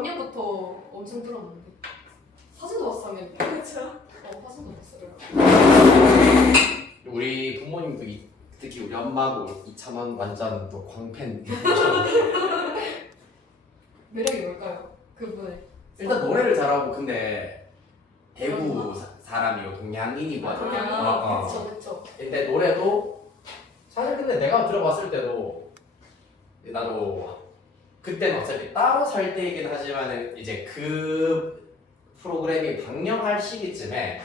작년부터 엄청 들었는데 사진도 봤어 작년에. 그렇죠. 사진도 봤어요. 우리 부모님도 특히 우리 엄마도 이찬원 완전 또 광팬. 매력이 뭘까요? 그분의. 일단 노래를 잘하고 근데 대구 사람이고 동양인이고 하잖아. 그쵸 그쵸. 근데 노래도 사실 근데 내가 들어봤을 때도 나도 그때는 어차피 따로 살 때이긴 하지만은 이제 그 프로그램이 방영할 시기쯤에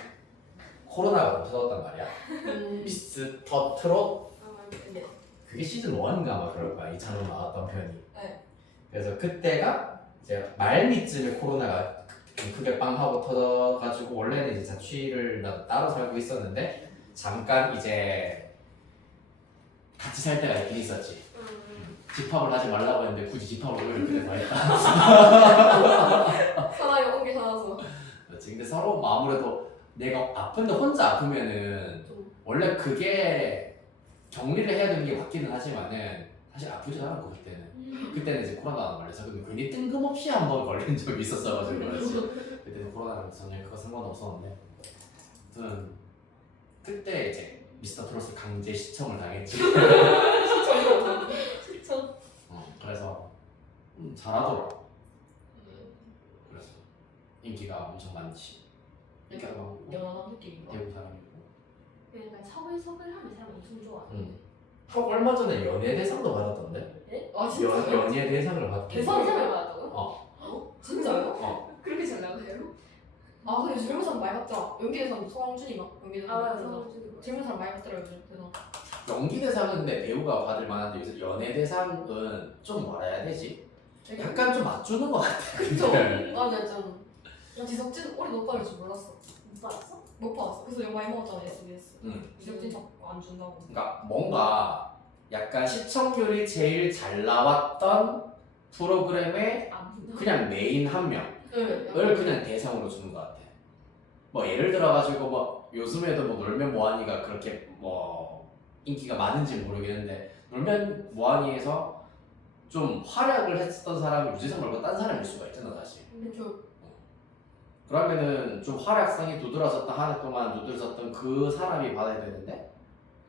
코로나가 터졌단 말이야. 미스터 트롯 네. 그게 시즌 1인가 아마 그럴 거야. 이찬원 나왔던 편이. 네. 그래서 그때가 이제 말미쯤에 코로나가 좀 크게 빵 하고 터져가지고 원래는 이제 자취를 나도 따로 살고 있었는데 잠깐 이제 같이 살 때가 있긴 있었지. 집합을 하지 말라고 했는데 굳이 집합을 왜 이렇게 돼서 했다. 사나이 온게 살아서. 그렇지. 근데 서로 뭐 아무래도 내가 아픈데 혼자 아프면은 원래 그게 격리를 해야 되는 게 맞기는 하지만은 사실 아프지 않았고 그때는 이제 코로나가 걸려서 근데 괜히 뜬금없이 한번 걸린 적이 있었어가지고 그렇지. 그때는 코로나랑 전혀 그거 상관없었는데 아무튼 그때 이제 미스터 트롯을 강제 시청을 당했지. 그쵸. 그래서 잘하더라. 그래서 인기가 엄청 많지. 인기가 많고 연하한 느낌인가? 대구 사람이고. 약간 서글서글하는 사람 엄청 좋아. 하고 얼마 전에 연예대상도 받았던데? 네? 아 진짜요? 연예대상을 받았던데? 대상을 받았다고요? 어. 진짜요? 그렇게 잘 나가요? 아 근데 젊은 사람 많이 봤죠? 연기대상 소강준이 막 연기대상 아, 받잖아. 젊은 사람 많이 봤더라고요 대상. 연기대상은 근데 배우가 받을 만한데 요새 연예대상은 좀 뭐라 해야 되지? 약간 좀 맞추는 것 같아. 그쵸? 근데. 맞아 좀. 난 지석진 올해 못 받을 줄 몰랐어. 못 봤어? 못 받았어. 그래서 영화 많이 먹었잖아 SBS. 응. 지석진 자꾸 안 준다고. 그러니까 뭔가 약간 시청률이 제일 잘 나왔던 프로그램의 안 본다. 그냥 메인 한 명을 네. 그냥 대상으로 주는 것 같아. 뭐 예를 들어가지고 뭐 요즘에도 뭐 놀면 뭐하니가 그렇게 뭐 인기가 많은지 모르겠는데 놀면 뭐하니에서 좀 활약을 했었던 사람이 유재석 말고 딴 사람일 수가 있잖아 사실. 그쵸. 그러면은 좀 활약상이 두드러졌다 한 해 동안 두드러졌던 그 사람이 받아야 되는데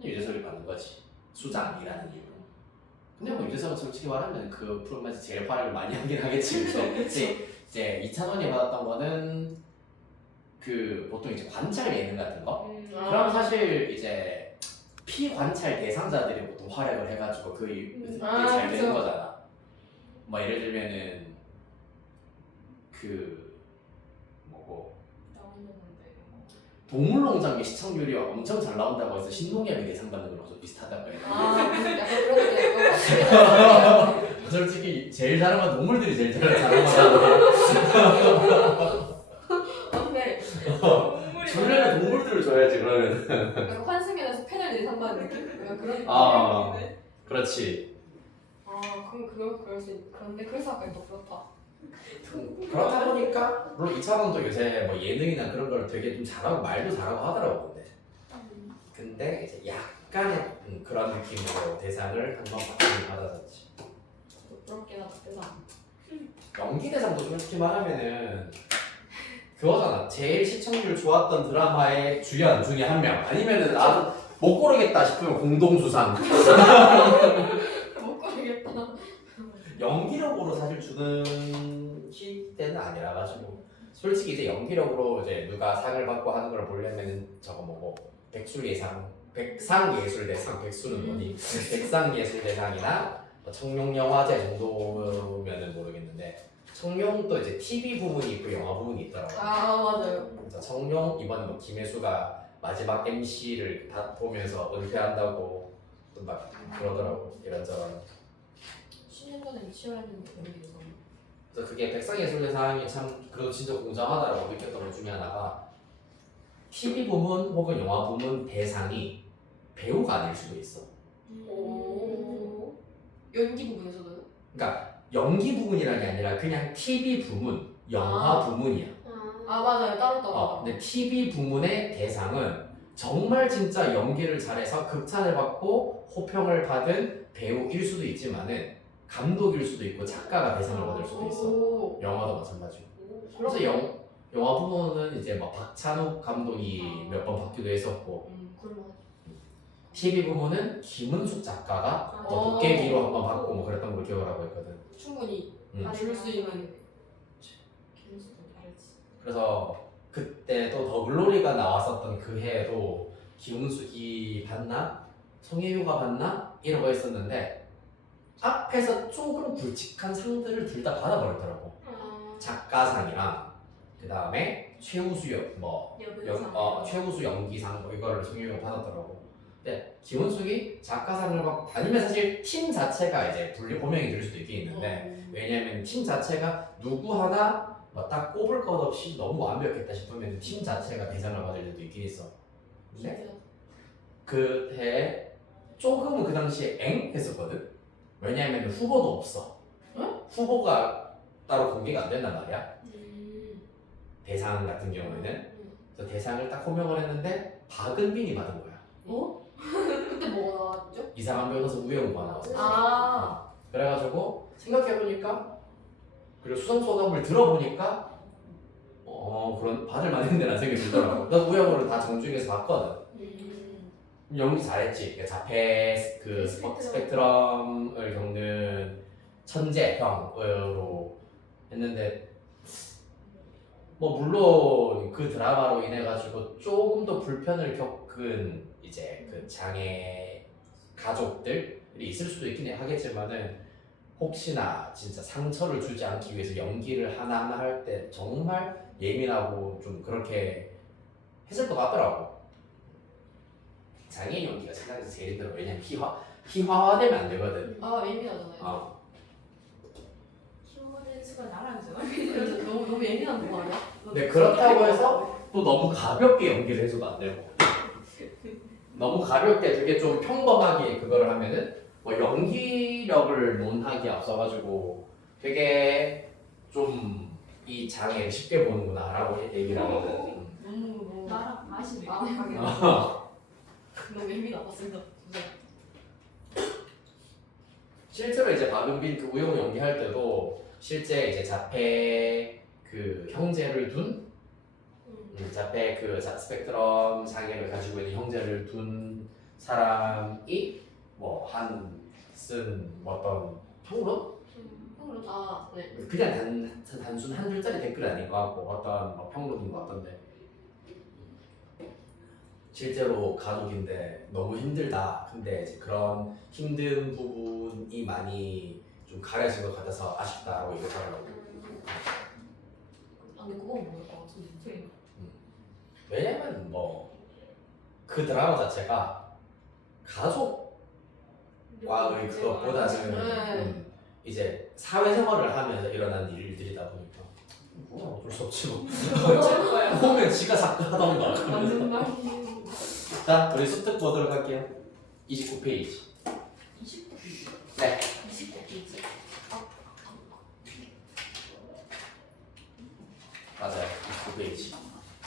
유재석이 받는 거지. 수장이라는 이유로. 근데 뭐 유재석은 솔직히 말하면 그 프로그램에서 제일 활약을 많이 하긴 하겠지. 그래서 이제 이찬원이 받았던 거는 그 보통 이제 관찰 예능 같은 거. 그럼 사실 이제 피관찰 대상자들이 보통 활약을 해가지고 그게 잘 되는 그쵸. 거잖아. 뭐 예를 들면은 그 뭐고 동물농장의 시청률이 엄청 잘 나온다고 해서 신동엽이 대상 받는 거랑 좀 비슷하다고 해요. 약간 그런 게 솔직히 제일 잘하는 건 동물들이 제일 잘하는 거잖아. 근데 주려면 동물들을 줘야지 그러면. 약간 환승연에서 패널 대상 받는 느낌? 약간 그런 느낌? 아 그렇지. 그럼 그럴 수 있. 그런데 그래서 아까 또 그렇다. 그렇다 보니까 물론 이찬원도 요새 뭐 예능이나 그런 걸 되게 좀 잘하고 말도 잘하고 하더라고 근데 이제 약간의 그런 느낌으로 대상을 한번 받았었지. 부럽긴 하다 대상. 연기 대상도 솔직히 말하면은 그거잖아. 제일 시청률 좋았던 드라마의 주연 중에 한 명 아니면은 나도 못 고르겠다 싶으면 공동수상. 못 고르겠다. 연기력으로 사실 주는 시대는 아니라 가지고 솔직히 이제 연기력으로 이제 누가 상을 받고 하는 걸 보려면은 저거 뭐고 백술예상, 백상예술대상, 백술은 뭐니? 백상예술대상이나 뭐 청룡영화제 정도면은 모르겠는데 청룡도 이제 TV 부분이 있고 영화 부분이 있더라고요. 맞아요. 그래서 청룡 이번에 뭐 김혜수가 마지막 MC를 다 보면서 은퇴한다고 또 막 그러더라고 이런저런. 10년 전에 치열했는데 연기대상. 그래서 그게 백상예술대상이 참 그래도 진짜 공정하다라고 느꼈던 것 중에 하나가 TV 부문 혹은 영화 부문 대상이 배우가 아닐 수도 있어. 오. 연기 부분에서도요? 그러니까 연기 부문이라는 게 아니라 그냥 TV 부문, 영화 부문이야. 맞아요 따로. 근데 TV 부문의 대상은 정말 진짜 연기를 잘해서 극찬을 받고 호평을 받은 배우일 수도 있지만은 감독일 수도 있고 작가가 대상을 받을 수도 있어. 영화도 영화도 마찬가지고. 오. 그래서 영화 부분은 이제 막 박찬욱 감독이 몇 번 받기도 했었고, 그런 TV 부분은 김은숙 작가가 아, 이제 어. 도깨비로 한번 받고 뭐 그랬던 걸 기억을 하고 있거든. 충분히 음. 줄 수 있는. 김수도 잘했지. 그래서 그때 또 더글로리가 나왔었던 그 해에도 김은숙이 받나? 송혜교가 받나? 이런 거 있었는데 앞에서 조금 굵직한 상들을 둘 다 받아버렸더라고. 작가상이랑 그 다음에 최우수 최우수 연기상 뭐 이거를 송혜교가 받았더라고. 근데 김은숙이 작가상을 받고 아니면 사실 팀 자체가 이제 분리 호명이 될 수도 있긴 있는데 왜냐면 팀 자체가 누구 하나 뭐 딱 꼽을 것 없이 너무 완벽했다 싶으면 팀 자체가 대상을 받을 때도 있긴 있어. 근데 그 해에 조금은 그 당시에 엥? 했었거든. 왜냐면 후보도 없어. 응? 후보가 따로 공개가 안 된단 말이야. 대상 같은 경우에는. 그래서 대상을 딱 호명을 했는데 박은빈이 받은 거야. 어? 그때 뭐가 나왔죠? 이상한 변호사 우영우가 나왔어. 아. 그래가지고 생각해보니까 그리고 수상 소감을 들어보니까 그런 받을 만했는데라는 생각이 들더라고. 난 우영우를 다 정중에서 봤거든. 연기 잘했지. 그러니까 자폐 그 스펙트럼을 겪는 천재형으로 했는데 뭐 물론 그 드라마로 인해 가지고 조금 더 불편을 겪은 이제 그 장애 가족들이 있을 수도 있긴 하겠지만은 혹시나 진짜 상처를 주지 않기 위해서 연기를 하나하나 할 때 정말 예민하고 좀 그렇게 했을 것 같더라고. 장애인 연기가 세상에서 제일 힘들어. 왜냐면 희화화되면 안 되거든. 아 예민하잖아요. 키워드 수가 나랑 좀. 그래서 너무 예민한 거 아니야? 근데 그렇다고 해서 또 너무 가볍게 연기를 해서도 안 되고 너무 가볍게 되게 좀 평범하게 그거를 하면은 뭐 연기력을 논하기에 앞서가지고 되게 좀 이 장애 쉽게 보는구나 라고 얘기를 하거든. 너무 나랑 맛이 나락하게. 어. 너무 예민하다 진짜. 실제로 이제 박은빈 그 우영우 연기할 때도 실제 이제 자폐 그 형제를 둔 자폐 그 스펙트럼 장애를 가지고 있는 형제를 둔 사람이 뭐 쓴 어떤 평론? 아 네. 그냥 단순 한 줄짜리 댓글이 아닌 것 같고 어떤 뭐 평론인 것 같던데 실제로 가족인데 너무 힘들다. 근데 이제 그런 힘든 부분이 많이 좀 가려진 것 같아서 아쉽다라고 얘기하더라고. 아 근데 그건 모를 것 같은데. 왜냐면 뭐 그 드라마 자체가 가족과의 그것보다는 네. 이제 사회생활을 하면서 일어난 일들이다 보니까 뭐 어쩔 수 없지 뭐. 어쩔 거야. 보면 지가 작가하던가. 완전 말이. 자, 우리 습득 보도록 할게요. 29페이지. 29페이지. 네. 29페이지. 맞아요. 29페이지.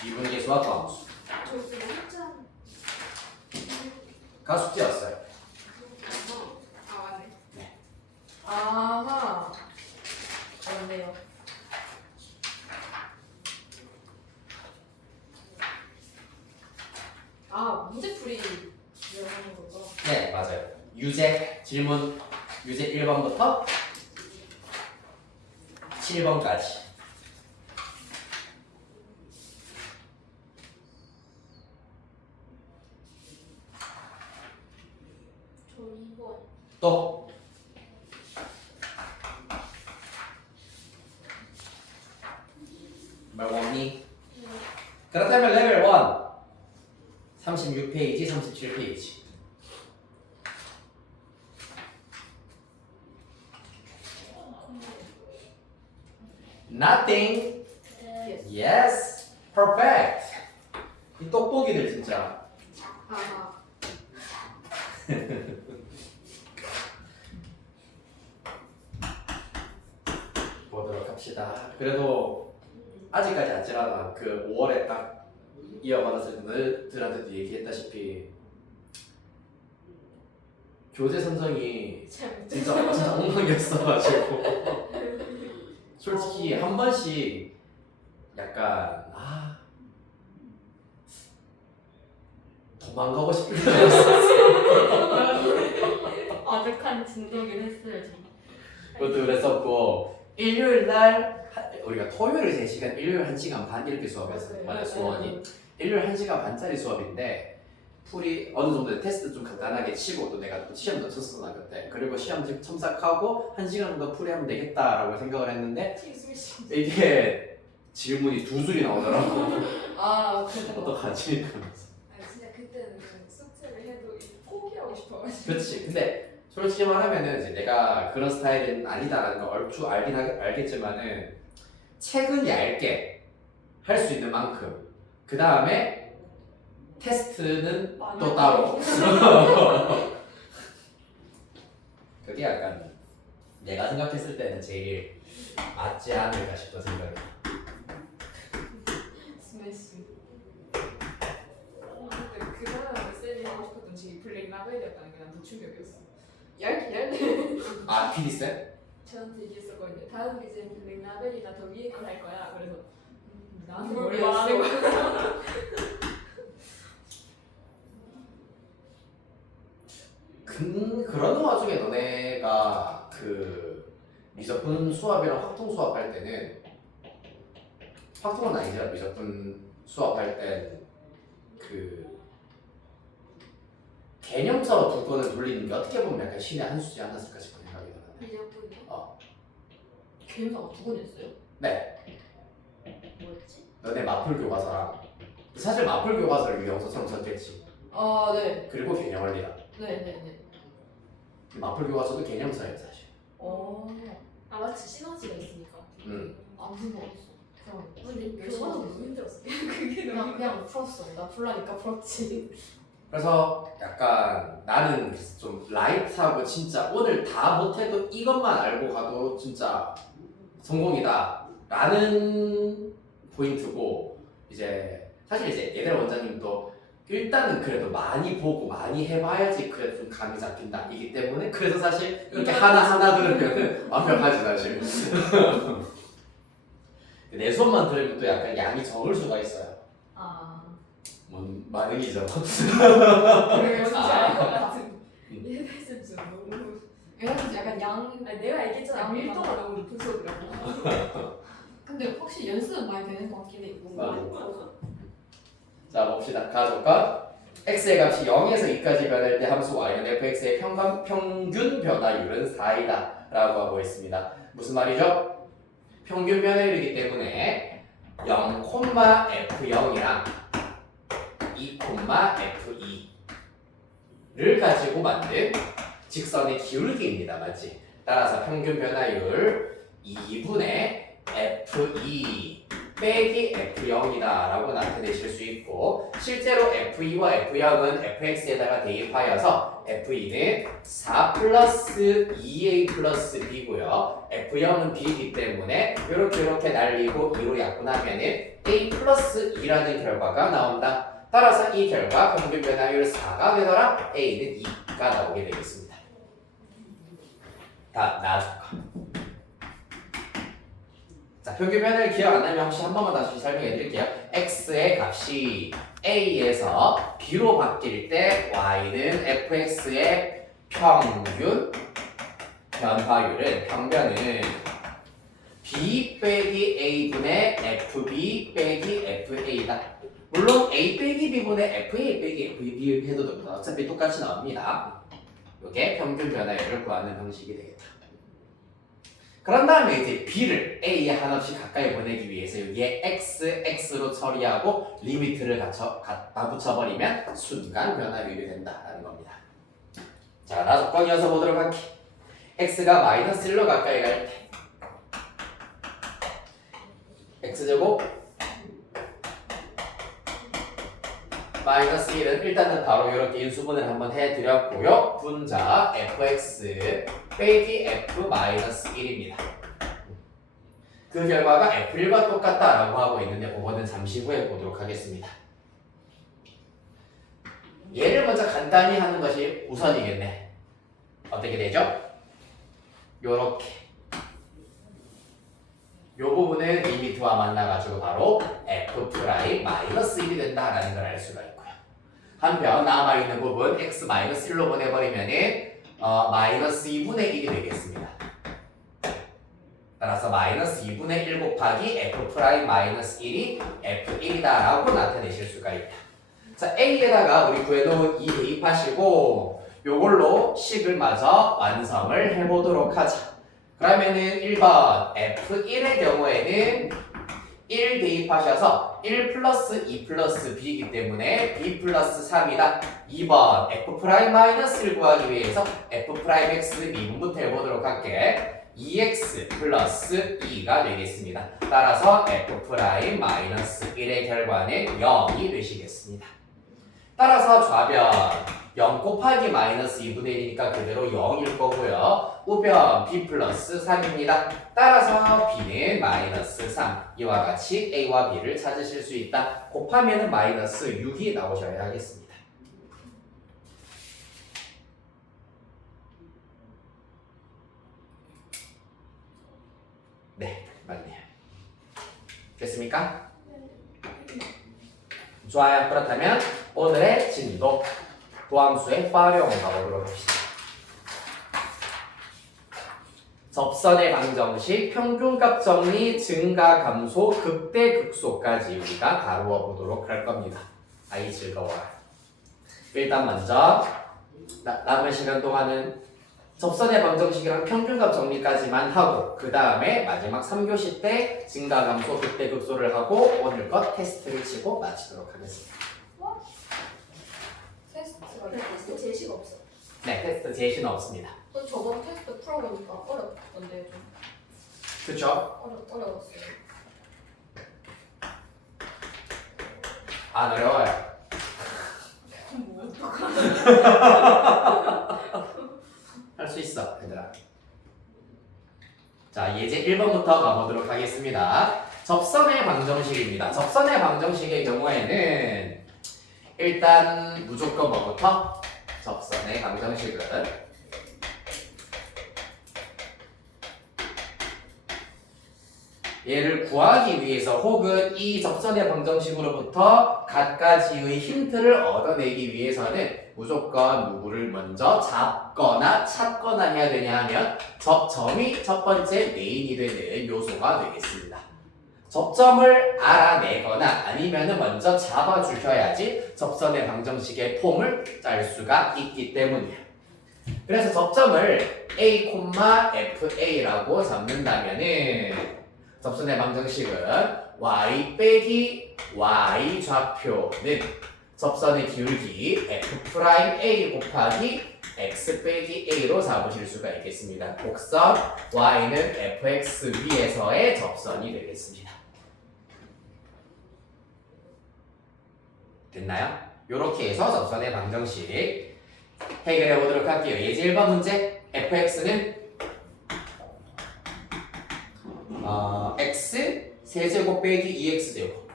이분계수와 과함수. 저 진짜. 가숙제였어요. 아 맞네. 아하. 그렇네요. 아 문제풀이 이런 거죠. 네, 맞아요. 유제 질문 유제 1번부터 7번까지. 저 2번. 또 말 원니? 그렇다면 레벨 1 36페이지, 37페이지. Nothing. Yes. Perfect. 이 똑똑이들 진짜. 아하. 보도록 합시다. 그래도 아직까지 아찔하다. 그 5월에 딱 이어받았을 때 너희들한테도 얘기했다시피 교재 선정이 진짜 엉망이었어가지고 솔직히 한 번씩 약간 도망가고 싶을 때가 있었어. 아득한 진도긴 했어요. 그것도 그랬었고 일요일 날 우리가 토요일 3시간, 일요일 1시간 반 이렇게 수업했어요. 맞아 수원이. 일요일 1시간 반짜리 수업인데 풀이 어느 정도 테스트 좀 간단하게 치고 또 내가 또 시험도 쳤었나 그때. 그리고 시험 첨삭하고 1시간 정도 풀이하면 되겠다라고 생각을 했는데 이게 질문이 2줄이 나오더라고. 그랬던 거. 어떡하지? 진짜 그때는 숙제를 해도 포기하고 싶어가지고. 그렇지. 근데 솔직히 말하면은 이제 내가 그런 스타일은 아니다라는 걸 얼추 알겠지만은 책은 얇게 할 수 있는 만큼 그 다음에 테스트는 또 따로. 그게 약간 내가 생각했을 때는 제일 맞지 않을까 싶은 생각이. 스매시. 근데 그 사람은 쌤이 하고 싶었던 책이 블랙 라벨이었다는 게 난 더 충격이었어. 얇게. PD 쌤? 저한테 얘기했었거든요. 다음 기재는 블랙 라벨이나 더 위에 걸 할 거야. 그래서 나한테 뭘 뭘 말하는 거야? 그런 와중에 너네가 그 미적분 수업이랑 확통 수업 할 때는 확통은 아니죠. 미적분 수업 할 때 그 개념서로 두 권을 돌리는 게 어떻게 보면 약간 신의 한 수지 않았을까 싶은 생각이 드는데. 미적분이요? 개인사가 2권 했어요? 네. 뭐였지? 너네 마플 교과서랑 사실 마플 교과서를 유형서처럼 썼겠지. 네. 그리고 개념 원리다. 네네네. 마플 교과서도 개념서예요 사실. 아 마치 시너지가 있으니까. 안 풀어봤어. 그냥 근데 열심히 교과서 했어. 너무 힘들었어. 그게 그냥 풀었어. 나 풀라니까 풀었지. 그래서 약간 나는 좀 라이트하고 진짜 오늘 다 못해도 이것만 알고 가도 진짜 성공이다 라는 포인트고, 이제 사실 이제 예대 원장님도 일단은 그래도 많이 보고 많이 해봐야지 그래도 좀 감이 잡힌다 이기 때문에, 그래서 사실 이렇게 하나하나 들으면 완벽하지 사실. 내 수업만 들으면 또 약간 양이 적을 수가 있어요. 뭔 반응이죠? 그게 뭔지 알것 같은. 얘네들 좀 너무. 얘는 약간 아니 내가 알겠잖아. 양 밀도가 너무 높은 수업이라고. 근데 확실히 연습은 많이 되는 것 같긴 해. 맞아. 자 봅시다. 가족과 x의 값이 0에서 2까지 변할 때 함수 y는 fx의 평균 변화율은 4이다 라고 하고 있습니다. 무슨 말이죠? 평균 변화율이기 때문에 0, f0이랑 2, f2를 가지고 만든 직선의 기울기입니다. 맞지? 따라서 평균 변화율 2분의 f2 빼기 f0이다 라고 나타내실 수 있고, 실제로 f2와 f0은 fx에다가 대입하여서 f2는 4 플러스 2a 플러스 b고요, f0은 b이기 때문에 이렇게 날리고 2로 약분하면 a 플러스 2라는 결과가 나온다. 따라서 이 결과 평균 변화율 4가 되더라 a는 2가 나오게 되겠습니다. 다 나아줄까? 자, 평균 변화율 기억 안 나면 혹시 한 번만 다시 설명해 드릴게요. x의 값이 a에서 b로 바뀔 때 y는 fx의 평균 변화율은 평변은 b 빼기 a분의 fb 빼기 fa다. 물론 a 빼기 b분의 fa 빼기 fb 해도 됩니다. 어차피 똑같이 나옵니다. 이게 평균 변화율을 구하는 방식이 되겠다. 그런 다음에 이제 b를 a에 한없이 가까이 보내기 위해서 여기에 x로 처리하고 리미트를 갖다 붙여버리면 순간 변화율이 된다라는 겁니다. 자, 나 조건 이어서 보도록 할게. x가 마이너스 1로 가까이 갈 때 x제곱 마이너스 1은 일단은 바로 이렇게 인수분해를 한번 해드렸고요. 분자 fx 빼기 f 마이너스 1입니다. 그 결과가 f1과 똑같다라고 하고 있는데 그거는 잠시 후에 보도록 하겠습니다. 얘를 먼저 간단히 하는 것이 우선이겠네. 어떻게 되죠? 요렇게 요 부분은 리미트와 만나가지고 바로 f 프라임 마이너스 1이 된다라는 걸 알 수가 있고요. 한편 남아있는 부분 x 마이너스 1로 보내버리면은 마이너스 2분의 1이 되겠습니다. 따라서 마이너스 2분의 1 곱하기 f 프라임 마이너스 1이 f1이다 라고 나타내실 수가 있다. 자, a에다가 우리 구해놓은 2 대입하시고 요걸로 식을 마저 완성을 해보도록 하자. 그러면은 1번 f1의 경우에는 1 대입하셔서 1 플러스 2 플러스 b이기 때문에 b 플러스 3이다. 2번 f 프라임 마이너스 1 구하기 위해서 f 프라임 x 미분부터 해보도록 할게. 2x 플러스 2가 되겠습니다. 따라서 f 프라임 마이너스 1의 결과는 0이 되시겠습니다. 따라서 좌변 0 곱하기 마이너스 2분의 1이니까 그대로 0일 거고요. 우변 b 플러스 3입니다. 따라서 b는 마이너스 3. 이와 같이 a와 b를 찾으실 수 있다. 곱하면 마이너스 6이 나오셔야 하겠습니다. 네, 맞네요. 됐습니까? 좋아요. 그렇다면 오늘의 진도 도함수의 활용 가보도록 합시다. 접선의 방정식, 평균값 정리, 증가, 감소, 극대, 극소까지 우리가 다루어 보도록 할 겁니다. 아이 즐거워요. 일단 먼저 남은 시간 동안은 접선의 방정식이랑 평균값 정리까지만 하고 그 다음에 마지막 3교시 때 증가, 감소, 극대, 극소를 하고 오늘 것 테스트를 치고 마치도록 하겠습니다. 테스트가 테스트 제시가 없어. 네, 테스트 제시는 없습니다. 또 저번 테스트 풀어보니까 어렵던데 좀 그쵸? 어려웠어요. 안 어려워요. 뭐 할 수 있어, 얘들아. 자, 예제 1번부터 가보도록 하겠습니다. 접선의 방정식입니다. 접선의 방정식의 경우에는 일단 무조건 뭐부터? 접선의 방정식은 얘를 구하기 위해서 혹은 이 접선의 방정식으로부터 갖가지의 힌트를 얻어내기 위해서는 무조건 누구를 먼저 잡거나 찾거나 해야 되냐 하면 접점이 첫 번째 메인이 되는 요소가 되겠습니다. 접점을 알아내거나 아니면 먼저 잡아주셔야지 접선의 방정식의 폼을 짤 수가 있기 때문이에요. 그래서 접점을 a, fa라고 잡는다면은 접선의 방정식은 y 빼기 y 좌표는 접선의 기울기 f'(a) 곱하기 x 빼기 a로 잡으실 수가 있겠습니다. 곡선 y는 fx 위에서의 접선이 되겠습니다. 됐나요? 이렇게 해서 접선의 방정식 해결해 보도록 할게요. 예제 1번 문제 fx는 x 세제곱 빼기 2x제곱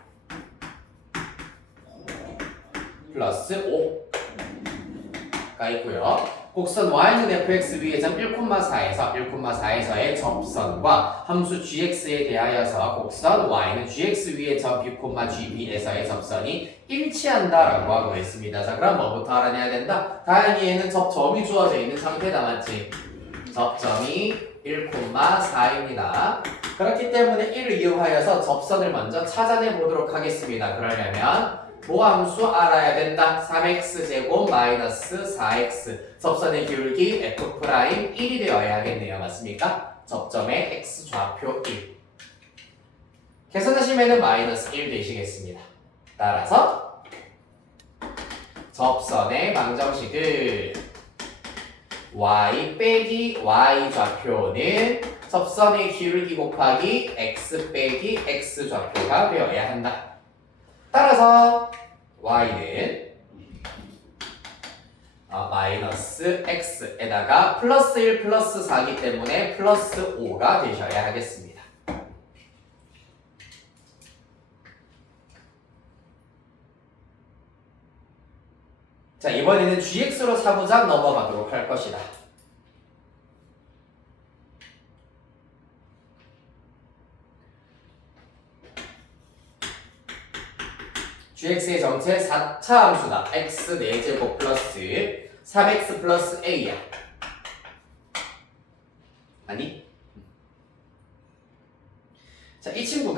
플러스 5가 있고요. 곡선 y는 fx 위의 점 1,4에서의 접선과 함수 gx에 대하여서 곡선 y는 gx 위의 점 b, gb에서의 접선이 일치한다라고 하고 있습니다. 자, 그럼 뭐부터 알아내야 된다? 다행히 얘는 접점이 주어져 있는 상태다, 맞지? 접점이 1,4입니다. 그렇기 때문에 1을 이용하여서 접선을 먼저 찾아내 보도록 하겠습니다. 그러려면 도함수 알아야 된다. 3x제곱 마이너스 4x 접선의 기울기 f'1이 되어야 하겠네요. 맞습니까? 접점의 x좌표 1 계산하시면 마이너스 1 되시겠습니다. 따라서 접선의 방정식은 y 빼기 y 좌표는 접선의 기울기 곱하기 x 빼기 x 좌표가 되어야 한다. 따라서 y는 마이너스 x에다가 플러스 1 플러스 4기 때문에 플러스 5가 되셔야 하겠습니다. 자, 이번에는 gx로 4부작 넘어가도록 할 것이다. gx의 정체 4차 함수다. x 4제곱 플러스 3x 플러스 a야. 아니? 자, 이 친구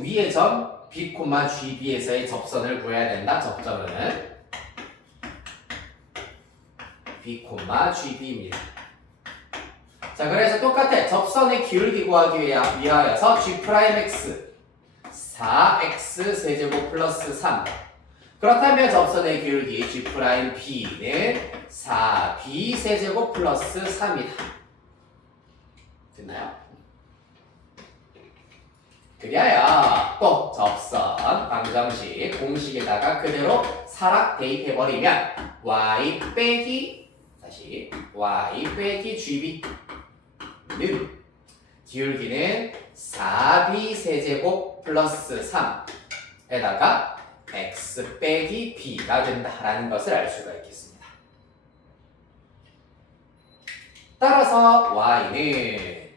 위의 점 b, gb에서의 접선을 구해야 된다. 접점은 b, gb입니다. 자, 그래서 똑같아. 접선의 기울기 구하기 위하여서 g'x 4x 세제곱 플러스 3. 그렇다면 접선의 기울기 g'b는 4b 세제곱 플러스 3이다. 됐나요? 그리하여 또 접선 방정식 공식에다가 그대로 살아 대입해버리면 y 빼기 gb는 기울기는 4b 세제곱 플러스 3에다가 x 빼기 b가 된다라는 것을 알 수가 있겠습니다. 따라서 y는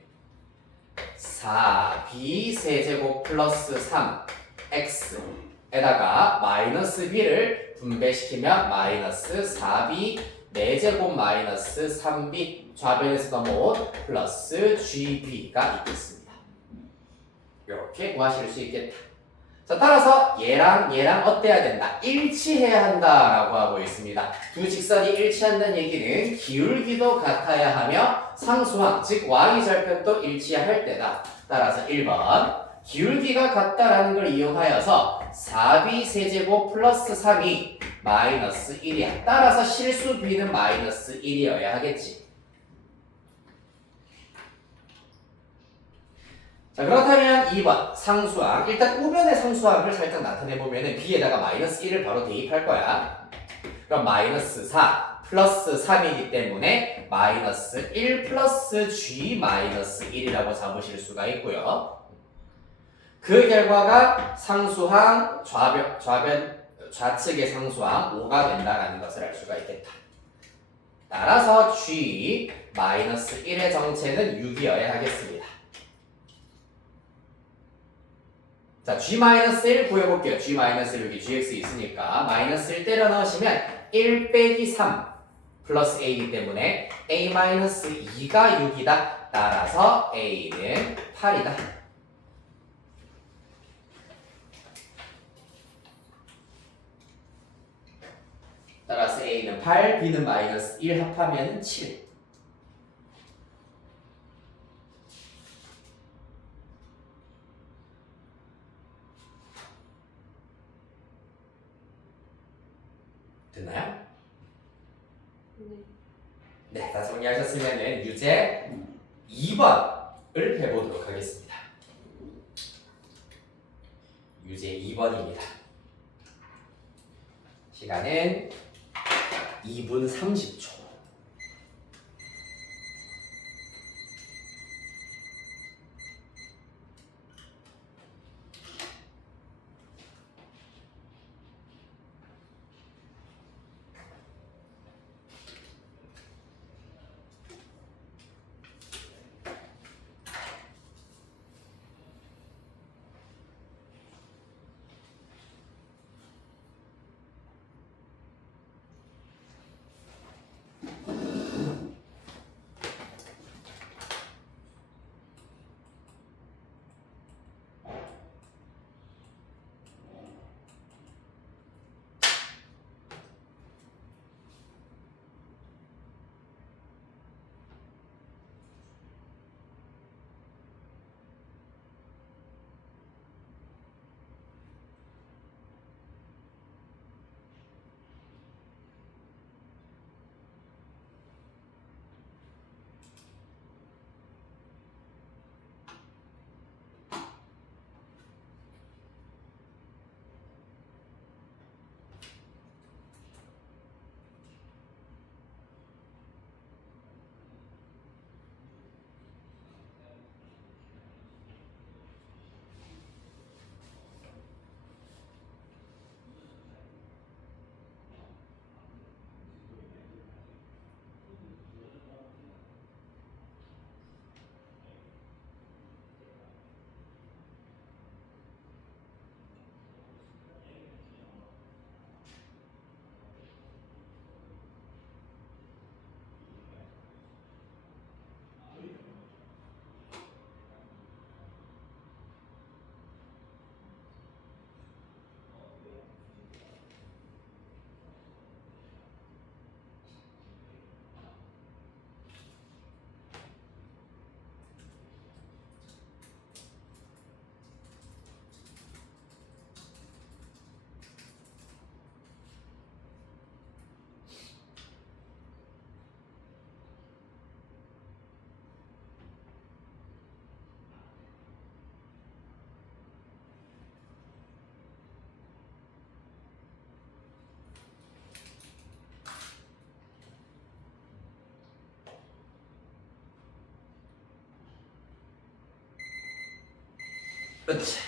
4b 세제곱 플러스 3x에다가 마이너스 b를 분배시키면 마이너스 4b 4제곱 마이너스 3b 좌변에서 넘어온 플러스 gb가 있겠습니다. 이렇게 구하실 수 있겠다. 자, 따라서 얘랑 어때야 된다? 일치해야 한다라고 하고 있습니다. 두 직선이 일치한다는 얘기는 기울기도 같아야 하며 상수항, 즉 y절편도 일치할 때다. 따라서 1번 기울기가 같다라는 걸 이용하여서 4b 세제곱 플러스 3이 마이너스 1이야. 따라서 실수 b는 마이너스 1이어야 하겠지. 자, 그렇다면 2번 상수항. 일단 우변의 상수항을 살짝 나타내보면 b에다가 마이너스 1을 바로 대입할 거야. 그럼 마이너스 4 플러스 3이기 때문에 마이너스 1 플러스 g 마이너스 1이라고 잡으실 수가 있고요. 그 결과가 상수항 좌측의 상수항 5가 된다는 것을 알 수가 있겠다. 따라서 g 마이너스 1의 정체는 6이어야 하겠습니다. 자, g-1 구해볼게요. g-1 여기 gx 있으니까 마이너스 1 때려 넣으시면 1 빼기 3 플러스 a이기 때문에 a-2가 6이다. 따라서 a는 8이다. 따라서 a는 8, b는 마이너스 1 합하면 7. 됐나요? 네, 다 정리하셨으면 유제 2번을 해보도록 하겠습니다. 유제 2번입니다. 시간은 2분 30초. 으치.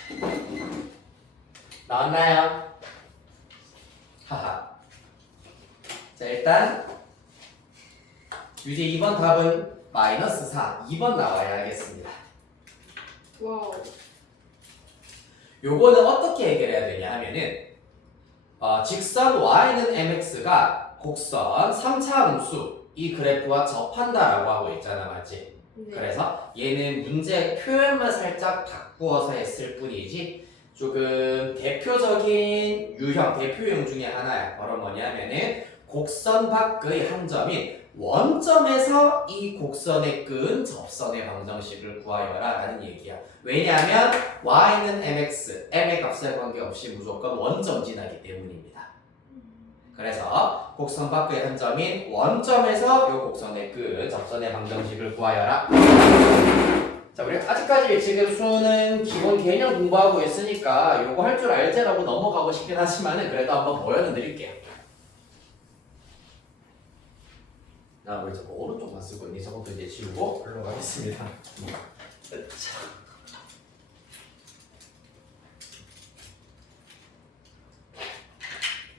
나왔나요? 하하. 자, 일단 유제 2번 답은 마이너스 4. 2번 나와야 하겠습니다. 와우. 요거는 어떻게 해결해야 되냐 하면은 직선 y는 mx가 곡선 3차 함수 이 그래프와 접한다라고 하고 있잖아, 맞지? 네. 그래서 얘는 문제 표현만 살짝 바꾸어서 했을 뿐이지 조금 대표적인 유형, 대표형 중에 하나야. 바로 뭐냐면은 곡선 밖의 한 점인 원점에서 이 곡선에 끈 접선의 방정식을 구하여라 라는 얘기야. 왜냐하면 y는 mx, m의 값에 관계없이 무조건 원점 지나기 때문입니다. 그래서 곡선 밖의 한 점인 원점에서 이 곡선의 끈 접선의 방정식을 구하여라. 자, 우리 아직까지 지금 수는 기본 개념 공부하고 있으니까 요거 할 줄 알지라고 넘어가고 싶긴 하지만은 그래도 한번 보여는 드릴게요. 나 우리 저거 오른쪽만 쓰고 있니? 저것도 이제 지우고 올라가겠습니다.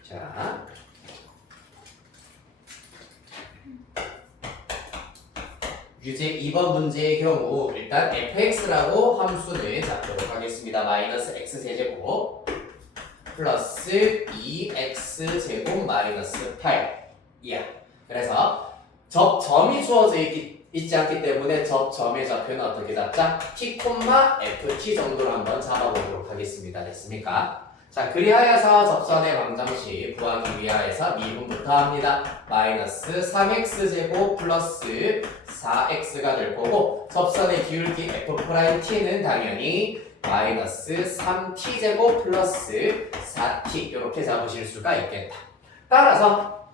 자. 유제 2번 문제의 경우 일단 fx라고 함수는 잡도록 하겠습니다. 마이너스 x세제곱 플러스 2x제곱 마이너스 8 이야. 그래서 접점이 주어져 있지 않기 때문에 접점의 좌표는 어떻게 잡자? t, ft 정도로 한번 잡아보도록 하겠습니다. 됐습니까? 자, 그리하여서 접선의 방정식 구하기 위하여서 미분부터 합니다. 마이너스 3x제곱 플러스 4x가 될 거고 접선의 기울기 f't는 당연히 마이너스 3t제곱 플러스 4t 이렇게 잡으실 수가 있겠다. 따라서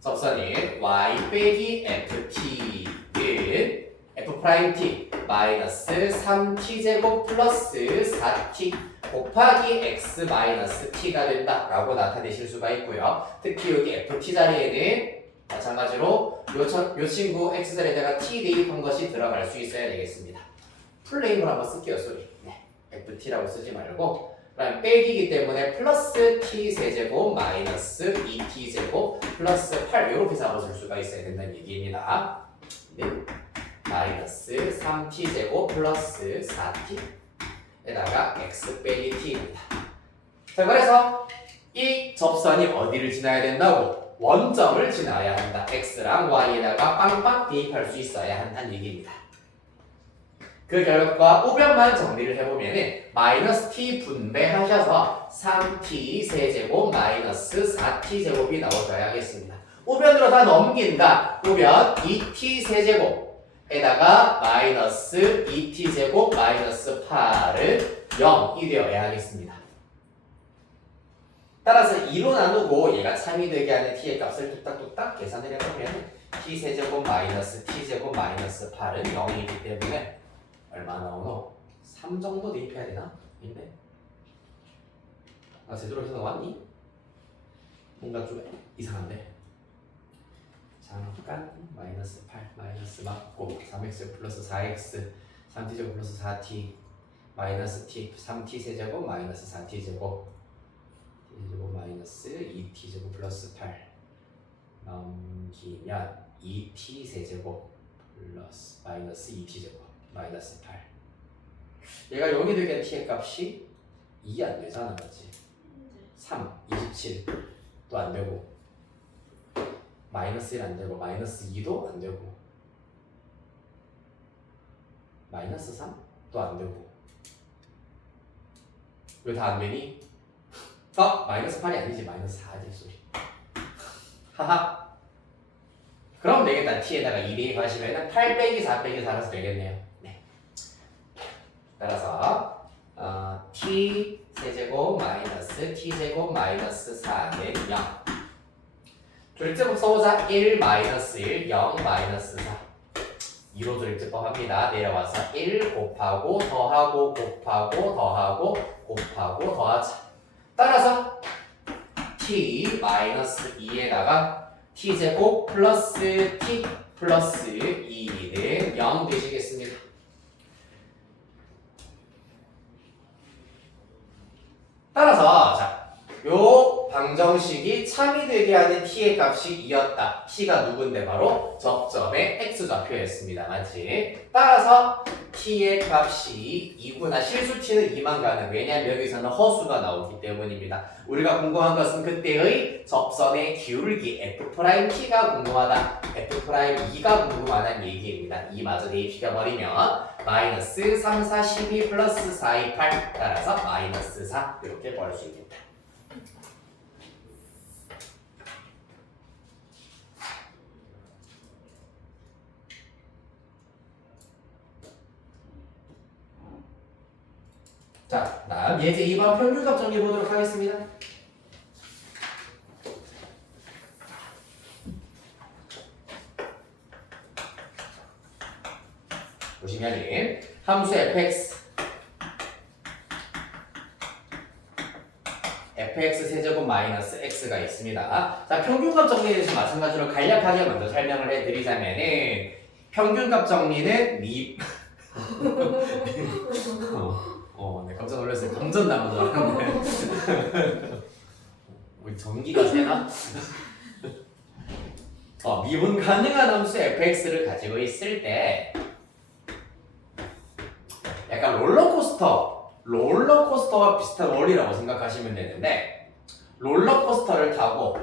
접선인 y 빼기 ft는 f't 마이너스 3t제곱 플러스 4t 곱하기 x 마이너스 t가 된다라고 나타내실 수가 있고요. 특히 여기 ft 자리에는 마찬가지로 요 친구 x 자리에다가 t 대입한 것이 들어갈 수 있어야 되겠습니다. 풀네임으로 한번 쓸게요, 소리. 네, ft라고 쓰지 말고 그다음 빼기이기 때문에 플러스 t 세제곱 마이너스 2t 제곱 플러스 8 이렇게 잡아줄 수가 있어야 된다는 얘기입니다. 네, 마이너스 3t 제곱 플러스 4t 에다가 x 빼기 t입니다. 자, 그래서 이 접선이 어디를 지나야 된다고? 원점을 지나야 한다. x랑 y에다가 빵빵 대입할 수 있어야 한다는 얘기입니다. 그 결과 우변만 정리를 해보면은 마이너스 t 분배하셔서 3t 세제곱 마이너스 4t 제곱이 나오셔야겠습니다. 우변으로 다 넘긴다. 우변 2t 세제곱 에다가 마이너스 2t 제곱 마이너스 8은 0이 되어야 하겠습니다. 따라서 2로 나누고 얘가 3이 되게 하는 t의 값을 뚝딱뚝딱 계산을 해보면 t 세제곱 마이너스 t 제곱 마이너스 8은 0이기 때문에 얼마 나오노? 3 정도 대입해야 되나? 인데? 제대로 해서 나왔니? 뭔가 좀 이상한데? 잠깐 마이너스 8 마이너스 맞고 3x 플러스 4x 3t 제곱 플러스 4t 마이너스 t 3t 세제곱 마이너스 4t 제곱 t제곱 마이너스 2t 제곱 플러스 8 넘기면 2t 세제곱 플러스 마이너스 2t 제곱 마이너스 8 얘가 0이 되게 t의 값이 2 안 되잖아, 맞지? 3, 27 또 안 되고 마이너스 1 안 되고 마이너스 2도 안 되고 마이너스 3 또 안 되고 왜 다 안 되니? 마이너스 8이 아니지 마이너스 4지 소리. 하하. 그럼 되겠다. t에다가 2 대입하시면 8 빼기 4 빼기 4라서 되겠네요. 네. 따라서 t 세제곱 마이너스 t 제곱 마이너스 4는 0. 조립제법 써보자. 1 마이너스 1 0 마이너스 4 2로 조립제법 합니다. 내려와서 1 곱하고 더하고 곱하고 더하고 곱하고 더하자. 따라서 t 마이너스 2에다가 t제곱 플러스 t 플러스 2는 0 되시겠습니다. 방정식이 참이 되게 하는 t의 값이 2였다. t가 누군데 바로 접점의 x좌표였습니다. 맞지? 따라서 t의 값이 2구나 실수 t는 2만 가는 왜냐하면 여기서는 허수가 나오기 때문입니다. 우리가 궁금한 것은 그때의 접선의 기울기 f't가 궁금하다. f'2가 궁금하다는 얘기입니다. 2마저 대입시켜버리면 마이너스 3, 4, 12 플러스 4, 2, 8 따라서 마이너스 4 이렇게 벌 수 있겠다. 자, 다음 예제 2번 평균값 정리 보도록 하겠습니다. 보시면은 함수 fx 세제곱 마이너스 x가 있습니다. 자, 평균값 정리에 대해서 마찬가지로 간략하게 먼저 설명을 해드리자면은 평균값 정리는 네, 깜짝 놀랐어요. 감전 나온 줄 알았는데. 우리 전기가 새나? 미분 가능한 함수 fx를 가지고 있을 때 약간 롤러코스터와 비슷한 원리라고 생각하시면 되는데 롤러코스터를 타고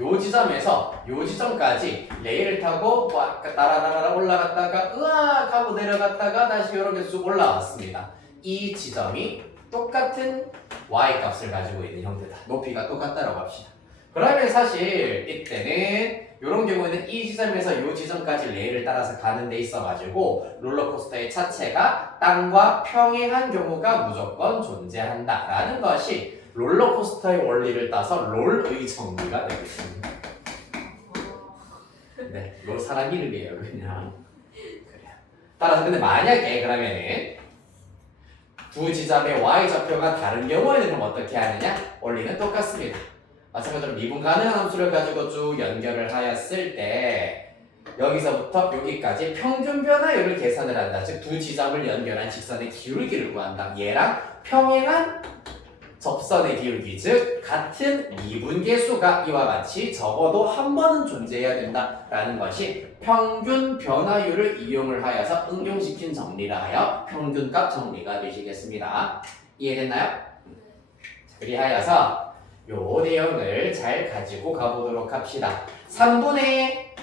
요 지점에서 요 지점까지 레일을 타고 따라라라 올라갔다가 으악 하고 내려갔다가 다시 이렇게 쭉 올라왔습니다. 이 지점이 똑같은 y값을 가지고 있는 형태다. 높이가 똑같다라고 합시다. 그러면 사실 이때는 이런 경우에는 이 지점에서 이 지점까지 레일을 따라서 가는 데 있어가지고 롤러코스터의 차체가 땅과 평행한 경우가 무조건 존재한다라는 것이 롤러코스터의 원리를 따서 롤의 정리가 되겠습니다. 네, 롤 사람 이름이에요 그냥. 그래요. 따라서 근데 만약에 그러면은 두 지점의 y좌표가 다른 경우에는 그럼 어떻게 하느냐? 원리는 똑같습니다. 마찬가지로 미분 가능한 함수를 가지고 쭉 연결을 하였을 때 여기서부터 여기까지 평균 변화율을 계산을 한다. 즉 두 지점을 연결한 직선의 기울기를 구한다. 얘랑 평행한 접선의 기울기, 즉 같은 미분계수가 이와 같이 적어도 한 번은 존재해야 된다라는 것이 평균 변화율을 이용을 하여서 응용시킨 정리라 하여 평균값 정리가 되시겠습니다. 이해됐나요? 그리하여서 요 내용을 잘 가지고 가보도록 합시다. 3분의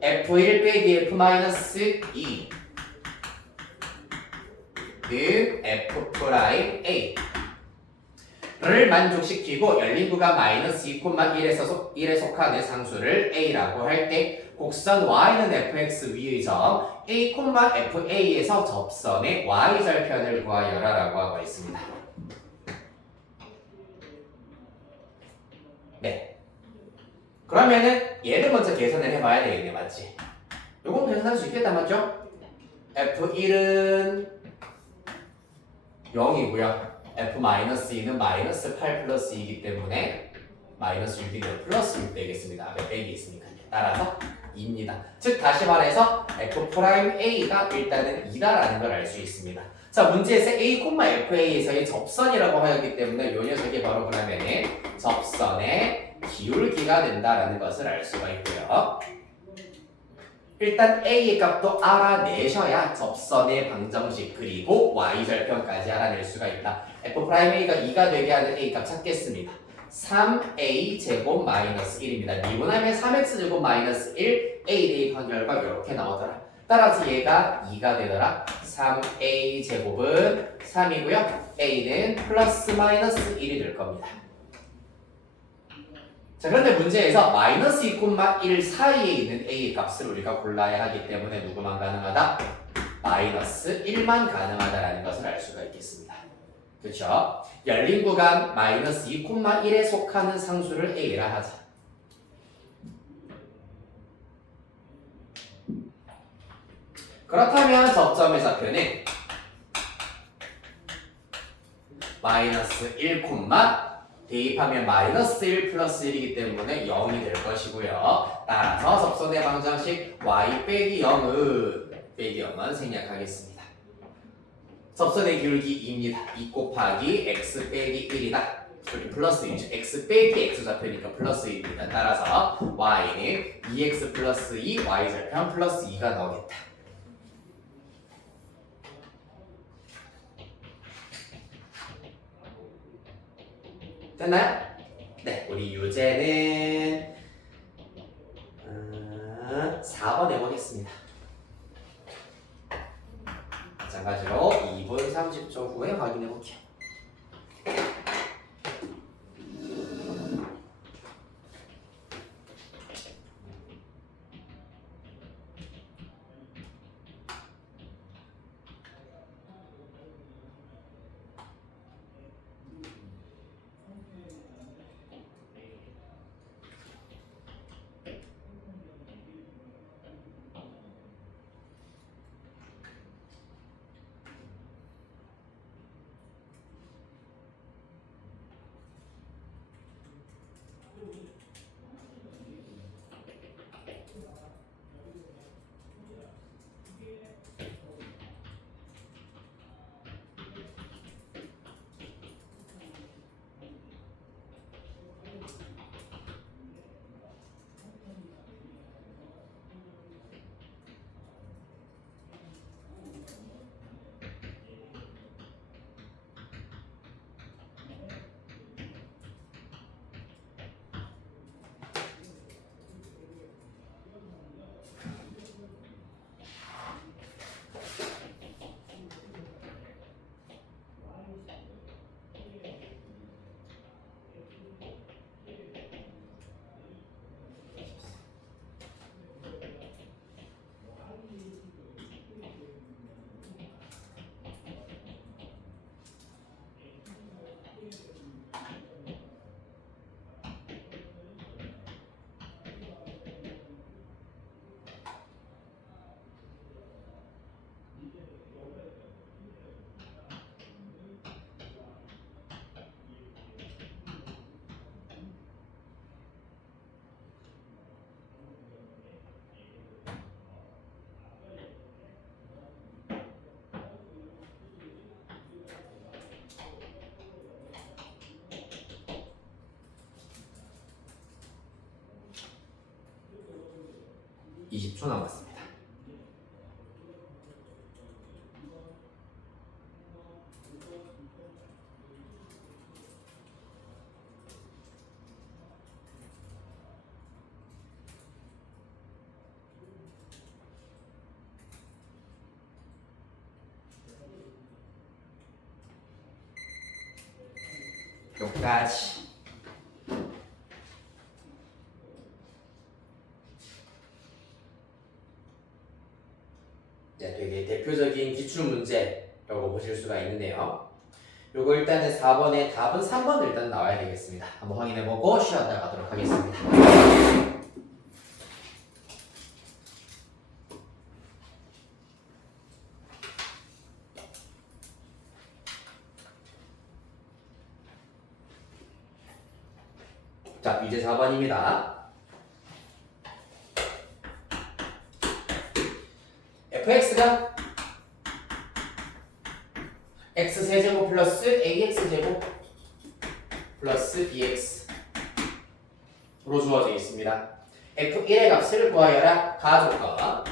f1 빼기 f-2는 f'(a) 를 만족시키고 열린 구간 마이너스 2,1에 속하는 상수를 a라고 할 때 곡선 y는 fx 위의 점 a, fa에서 접선의 y절편을 구하여라 라고 하고 있습니다. 네. 그러면은 얘를 먼저 계산을 해봐야 되겠네, 맞지? 요건 계산할 수 있겠다, 맞죠? f1은 0이고요. f-2는 마이너스 8 플러스 2이기 때문에 마이너스 6이면 플러스 6 되겠습니다. 앞에 빼기 있으니까. 따라서 2입니다. 즉 다시 말해서 f'A가 일단은 2다라는 걸 알 수 있습니다. 자, 문제에서 a, fa에서의 접선이라고 하였기 때문에 이 녀석이 바로 그러면은 접선의 기울기가 된다라는 것을 알 수가 있고요. 일단 a의 값도 알아내셔야 접선의 방정식 그리고 y절편까지 알아낼 수가 있다. f'A가 2가 되게 하는 a 값 찾겠습니다. 3a 제곱 마이너스 1입니다. 미분하면 3x 제곱 마이너스 1 a 대입 확률과 이렇게 나오더라. 따라서 얘가 2가 되더라. 3a 제곱은 3이고요. a는 플러스 마이너스 1이 될 겁니다. 자, 그런데 문제에서 마이너스 2,1 사이에 있는 a의 값을 우리가 골라야 하기 때문에 누구만 가능하다? 마이너스 1만 가능하다라는 것을 알 수가 있겠습니다. 그렇죠? 열린 구간 마이너스 2,1에 속하는 상수를 a라 하자. 그렇다면 접점의 좌표는 마이너스 1, 대입하면 마이너스 1 플러스 1이기 때문에 0이 될 것이고요. 따라서 접선의 방정식 y 빼기 0은 생략하겠습니다. 접선의 기울기 2입니다. 2 곱하기 x 빼기 1이다. 저기 플러스 1이죠. x 빼기 x 좌표니까 플러스 1입니다. 따라서 y는 2x 플러스 2 y 절편 플러스 2가 나오겠다. 됐나요? 네, 우리 유제는 4번 해보겠습니다. 마찬가지로 2분 30초 후에 확인해 볼게요. (20초) 남았습니다. 여기까지. 네, 되게 대표적인 기출문제라고 보실 수가 있는데요. 요거 일단은 4번에 답은 3번 일단 나와야 되겠습니다. 한번 확인해보고 쉬었다 가도록 하겠습니다. 자, 이제 4번입니다. fx가 x세제곱 플러스 ax제곱 플러스 bx로 주어져 있습니다. f1의 값을 구하여라. 가족과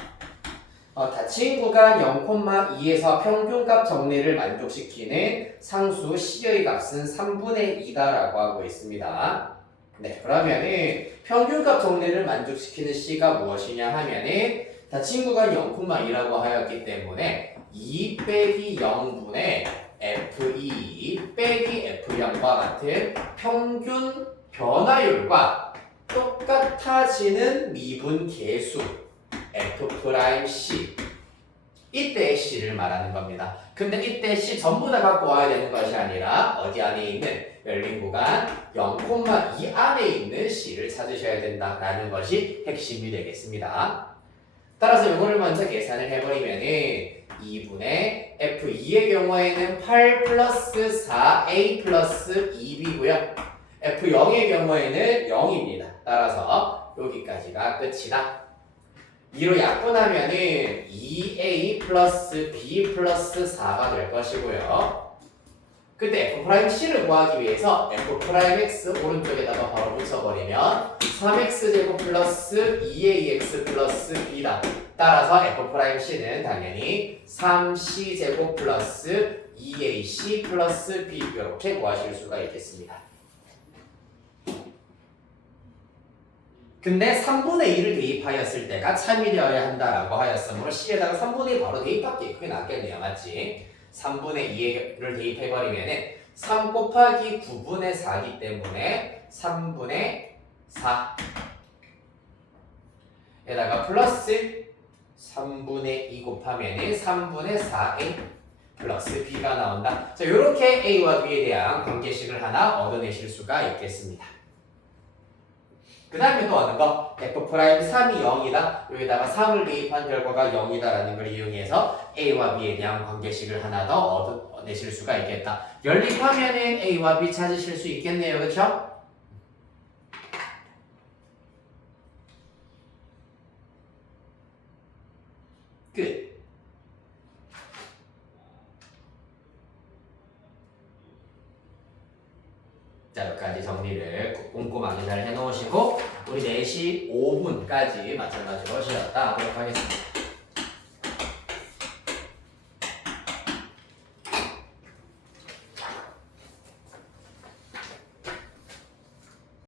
닫힌 구간 0,2에서 평균값 정리를 만족시키는 상수 c의 값은 3분의 2다라고 하고 있습니다. 네, 그러면은 평균값 정리를 만족시키는 c가 무엇이냐 하면은 닫힌 구간 0,2라고 하였기 때문에 2 빼기 0분의 f2 빼기 f0과 같은 평균 변화율과 똑같아지는 미분 계수 f'(c) 이때의 c를 말하는 겁니다. 근데 이때 c 전부 다 갖고 와야 되는 것이 아니라 어디 안에 있는 열린 구간 0,2 안에 있는 c를 찾으셔야 된다라는 것이 핵심이 되겠습니다. 따라서 이거를 먼저 계산을 해버리면은 2분의 f2의 경우에는 8 플러스 4a 플러스 2b고요. f0의 경우에는 0입니다. 따라서 여기까지가 끝이다. 2로 약분하면은 2a 플러스 b 플러스 4가 될 것이고요. 근데 f'C를 구하기 위해서 f'X 오른쪽에다가 바로 붙여버리면 3x제곱 플러스 2ax 플러스 b다. 따라서 f'C는 당연히 3c제곱 플러스 2ac 플러스 b 이렇게 구하실 수가 있겠습니다. 근데 3분의 2를 대입하였을 때가 참이되어야 한다라고 하였으므로 C에다가 3분의 2 바로 대입할게. 그게 낫겠네요. 맞지? 3분의 2를 대입해버리면은 3 곱하기 9분의 4이기 때문에 3분의 4 에다가 플러스 3분의 2 곱하면은 3분의 4a 플러스 b가 나온다. 자, 요렇게 a와 b에 대한 관계식을 하나 얻어내실 수가 있겠습니다. 그 다음에 또 어느 거? f'3이 0이다. 여기다가 3을 대입한 결과가 0이다라는 걸 이용해서 a와 b에 대한 관계식을 하나 더 얻어내실 수가 있겠다. 연립하면은 a와 b 찾으실 수 있겠네요. 그쵸? 끝. 자, 여기까지 정리를 꼼꼼하게 잘 해놓으시고 우리 4시 5분까지 마찬가지로 쉬었다 하도록 하겠습니다.